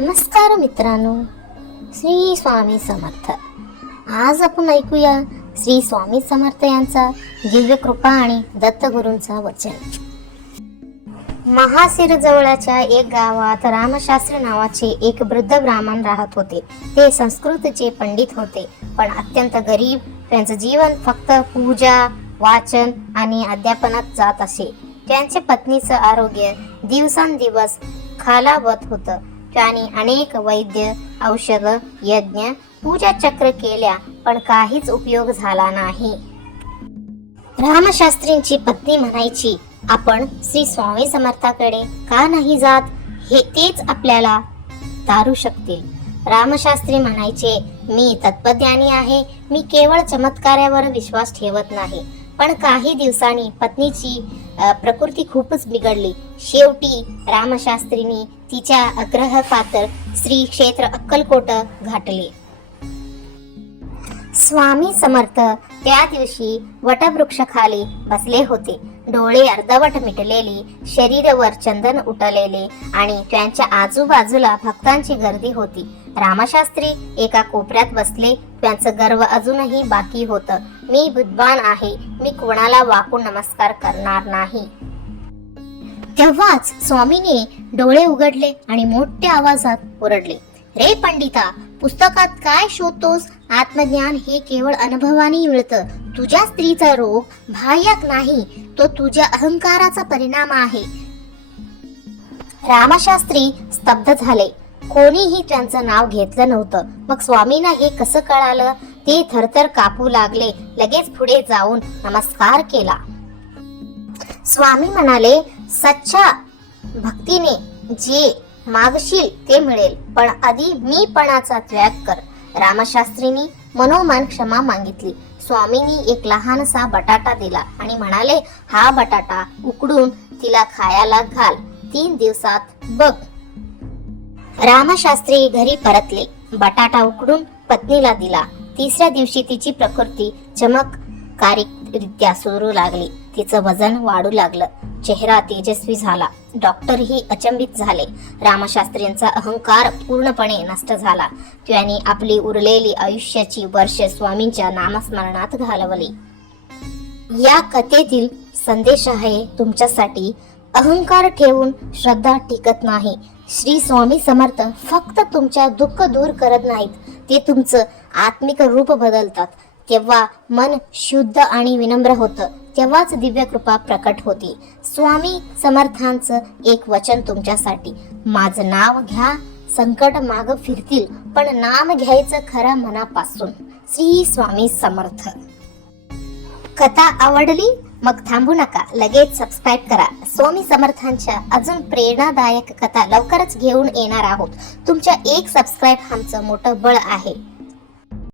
नमस्कार मित्रांनो, श्री स्वामी समर्थ। आज आपण ऐकूया श्री स्वामी समर्थ यांचा दिव्य कृपा आणि दत्तगुरूंचा वचन। महासिर जवळच्या एक गावात रामशास्त्री नावाचे एक वृद्ध ब्राह्मण राहत होते। ते संस्कृतचे पंडित होते, पण अत्यंत गरीब। त्यांचं जीवन फक्त पूजा, वाचन आणि अध्यापनात जात असे। त्यांच्या पत्नीचं आरोग्य दिवसांदिवस खालावत होतं। त्यांनी अनेक वैद्य, औषध, यज्ञ, पूजा चक्र केल्या, पण काहीच उपयोग झाला नाही। रामशास्त्रींची पत्नी म्हणायची, आपण श्री स्वामी समर्थाकडे का नाही जात? तेच आपल्याला तारू शकतील। रामशास्त्री म्हणायचे, मी तत्वज्ञानी आहे, मी केवळ चमत्कारावर विश्वास ठेवत नाही। पण काही दिवसांनी पत्नीची प्रकृती खूपच बिघडली। शेवटी रामशास्त्रींनी तिच्या आग्रहाखातर श्री क्षेत्र अक्कलकोट गाठले। स्वामी समर्थ त्या दिवशी वटवृक्षाखाली बसले होते। डोळे अर्धवट मिटलेले, शरीरावर चंदन उठलेले आणि त्यांच्या आजूबाजूला भक्तांची गर्दी होती। रामशास्त्री एका कोपऱ्यात बसले। त्यांचं गर्व अजूनही बाकी होतं। मी बुद्धिमान आहे, मी कोणाला वाकून नमस्कार करणार नाही। तेव्हाच स्वामीने डोळे उघडले आणि मोठ्या आवाजात ओरडले, रे पंडिता, पुस्तकात काय शोधतोस? आत्मज्ञान हे केवळ अनुभवाने मिळतं। तुझ्या स्त्रीचा रोग बाह्यक नाही, तो तुझ्या अहंकाराचा परिणाम आहे। रामशास्त्री स्तब्ध झाले। कोणीही त्यांचं नाव घेतलं नव्हतं। मग स्वामींना हे कसं कळालं? ते थरथर कापू लागले। लगेच पुढे जाऊन नमस्कार केला। स्वामी म्हणाले, सच्चा भक्तीने जे मागशील ते मिळेल, पण आधी मीपणाचा त्याग कर। रामशास्त्रींनी मनोमन क्षमा मागितली। स्वामींनी एक लहानसा बटाटा दिला आणि म्हणाले, हा बटाटा उकडून तिला खायला घाल, 3 दिवसात बघ। रामशास्त्री घरी परतले। बटाटा उकडून पत्नीला दिला। 3ऱ्या दिवशी तिची प्रकृती चमत्कारिकरित्या सुरू लागली। तिचं वजन वाढू लागलं, चेहरा तेजस्वी झाला। डॉक्टरही अचंबित झाले। रामशास्त्रींचा अहंकार पूर्णपणे नष्ट झाला। त्यांनी आपली उरलेली आयुष्याची वर्षे स्वामींच्या नामस्मरणात घालवली। या कथेतील संदेश आहे तुमच्यासाठी, अहंकार ठेवून श्रद्धा टिकत नाही। श्री स्वामी समर्थ फक्त तुमच्या दुःख दूर करत नाहीत, ते तुमचं आत्मिक रूप बदलतात। तेव्हा मन शुद्ध आणि विनम्र होतं, तेव्हाच दिव्य कृपा प्रकट होती। स्वामी समर्थांचं एक वचन तुमच्यासाठी, माझं नाव घ्या, संकट माग फिरतील, पण नाम घ्यायचं खरं मनापासून। श्री स्वामी समर्थ। कथा आवडली? मग थांबू नका, लगेच सबस्क्राईब करा। स्वामी समर्थांच्या अजून प्रेरणादायक कथा लवकरच घेऊन येणार आहोत। तुमच्या एक सबस्क्राईब आमचं मोठं बळ आहे।